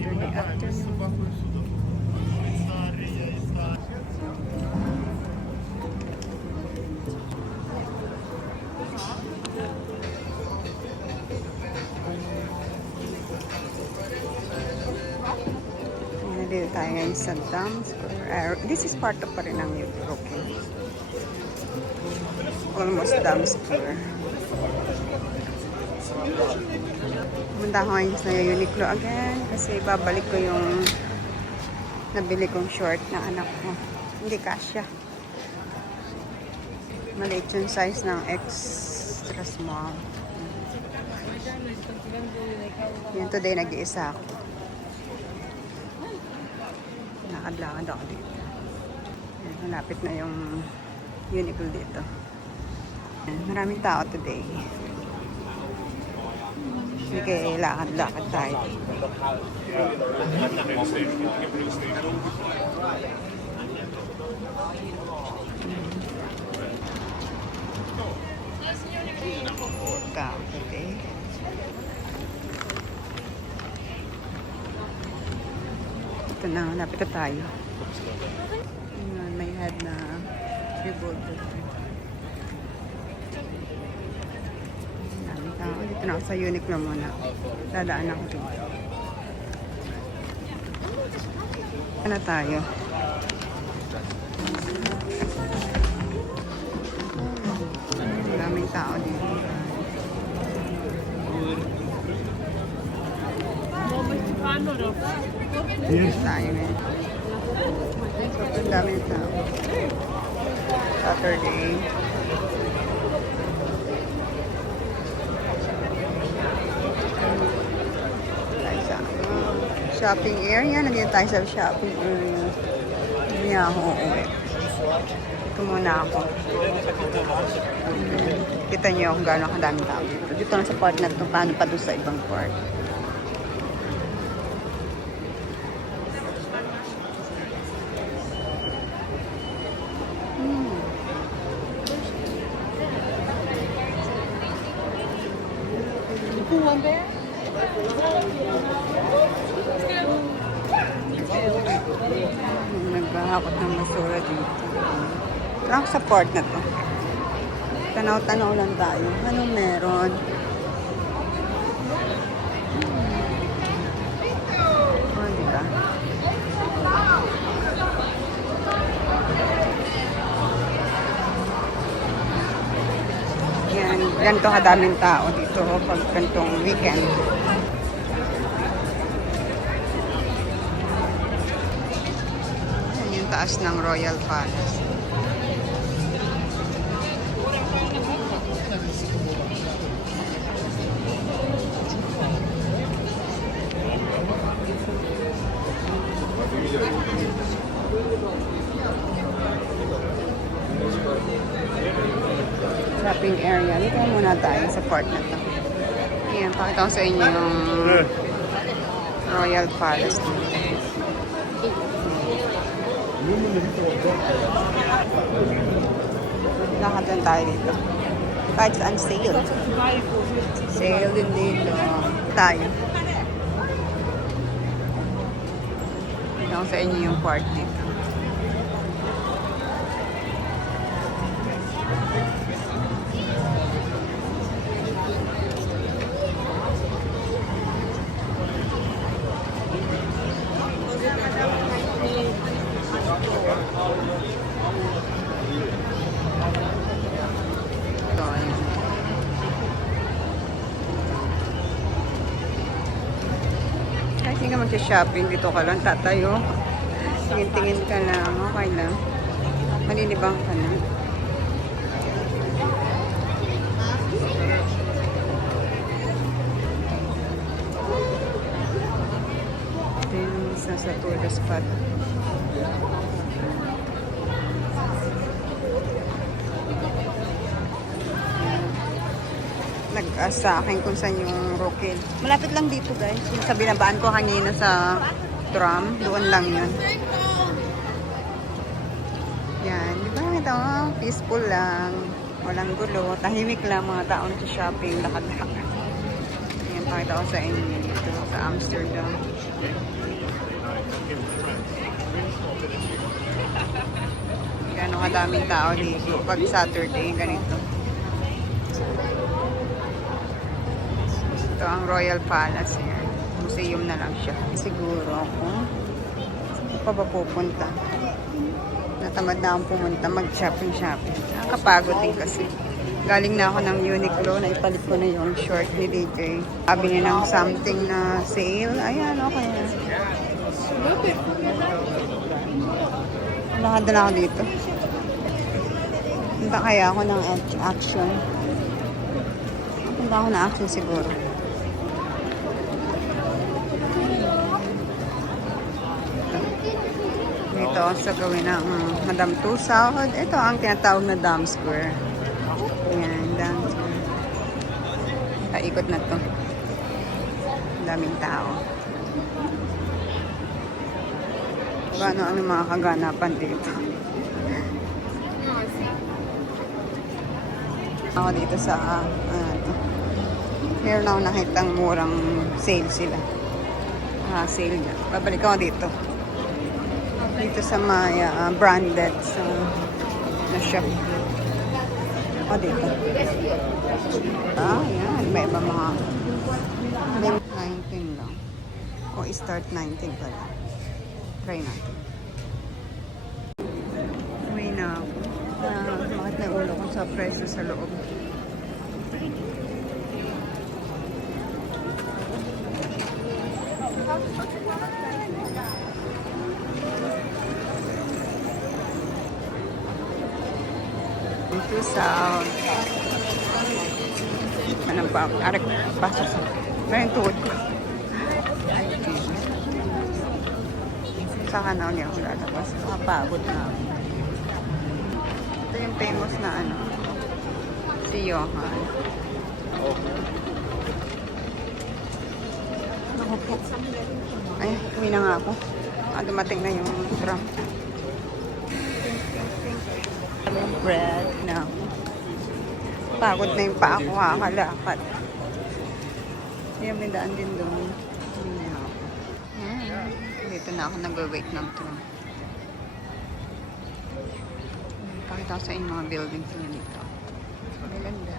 Saturday afternoon. Dito tayo ngayon sa Dam Square. This is part of pa rin ng Brooklyn. Almost Dam Square. Pumunta ko ngayon sa Uniqlo again kasi babalik ko yung nabili kong short na anak ko. Hindi kasya. Maliit yung size ng extra small. Yan today nag-iisa ako. Nakadlakad ako dito. Yan, malapit na yung Uniqlo dito. Yan, maraming tao today. Sige, lakad-lakad tayo. Tao today. Ito na, lapit na tayo. May head na revolver. Daming tao. Dito na ako sa Uniqlo muna. Dadaan ako dito. Ano tayo? Daming tao dito. Yes. Tayo ngayon. So, daming tao. Saturday. Tayo sa shopping area. Nandito tayo sa shopping area. Hindi ako uuwi. Ito muna ako. Kita niyo kung gano'n kadaming tao dito. Dito lang sa part na ito. Paano pa doon sa ibang part. Naghahakot ng basura dito. Lang sa port na to. Tanaw-tanaw lang tayo. Anong meron? Oh, diba? Yan. Ganito kadaming tao dito pag ganitong weekend. Yan yung taas ng Royal Palace. Shopping area. Dito muna tayo sa part na to. Ayan, pakita ko sa inyo yung Royal Palace dito. Lakad lang tayo dito. Kahit saan sale. Sale din dito. Tayo. Pakita ko sa inyo yung part dito. Kahit hindi ka mag-shopping, dito ka lang tatayo. Tingin-tingin ka lang, okay lang. Malilibang ka na. Ito yung isa sa tourist spot. Sa akin kung saan yung Rockil. Malapit lang dito guys. Yung sa binabaan ko kanina sa tram. Doon lang yun. Yan. Di ba ito? Peaceful lang. Walang gulo. Tahimik lang mga taon sa shopping. Lakad-lakad. Ayan. Pakita ko sa inyo dito sa Amsterdam. Gano'ng kadaming tao dito pag Saturday, ganito. Ito ang Royal Palace here. Museum na lang siya. Siguro ako. Saan pa ba pupunta? Natamad na akong pumunta mag-shopping. Nakakapagod din kasi. Galing na ako ng Uniqlo. Naipalit ko na yung short ni DJ. Sabi niya ng something na sale. Ayan, okay na. Lakad na ako dito. Punta kaya ako ng Action. Punta ako na Action siguro. Dito sa gawin ng Madame Tussauds. Ito ang tinatawag na Dam Square. Ayan, Dam Square. Paikot na to. Daming tao. Ano ang mga kaganapan dito? Ako dito sa meron ako nakitang murang sale sila. Sale na. Babalik ako dito. Dito sa may branded na shop. Dito. Yan. May iba mga 19 lang. O start 19 pala. Try natin. Uwi na ako. Bakit na ulo ko sa presyo sa loob? Ito sa anong pa? Arak, pasok sa ngayon tuod ko. Saka na ulit ako lalabas. Nakapagod na ako. Ito yung famous na si Johan. Ako po. Ay, uwi na nga ako. Dumating na yung tram. Bread na. Pagod na yung pa ako kakalakad. May daan din doon. Uwi na ako. Dito na ako nag-wait ng tram. Pakita ko sa inyo mga buildings na dito. Maganda.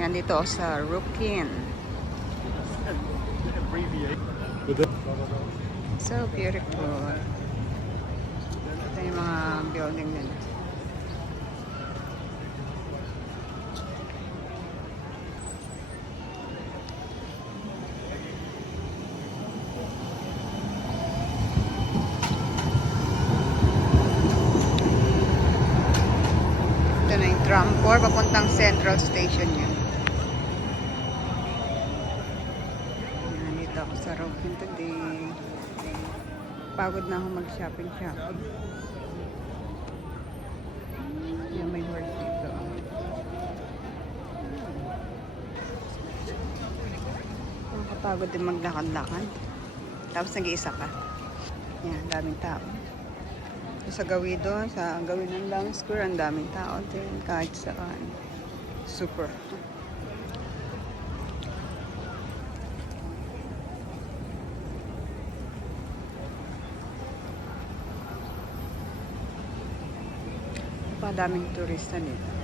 Yan dito ako sa Rukin. So beautiful. Ito yung mga building nila. Tram 4, papuntang Central Station yun. Yan, dito ako sa Rokin today. Pagod na ako mag-shopping. Yan, may horse dito. Nakakapagod din maglakad-lakad. Tapos nag-iisa ka. Yan, daming tao. Sa gawin doon, sa gawin ng Dam Square, ang daming tao din, kahit saan. Super. Daming turista dito.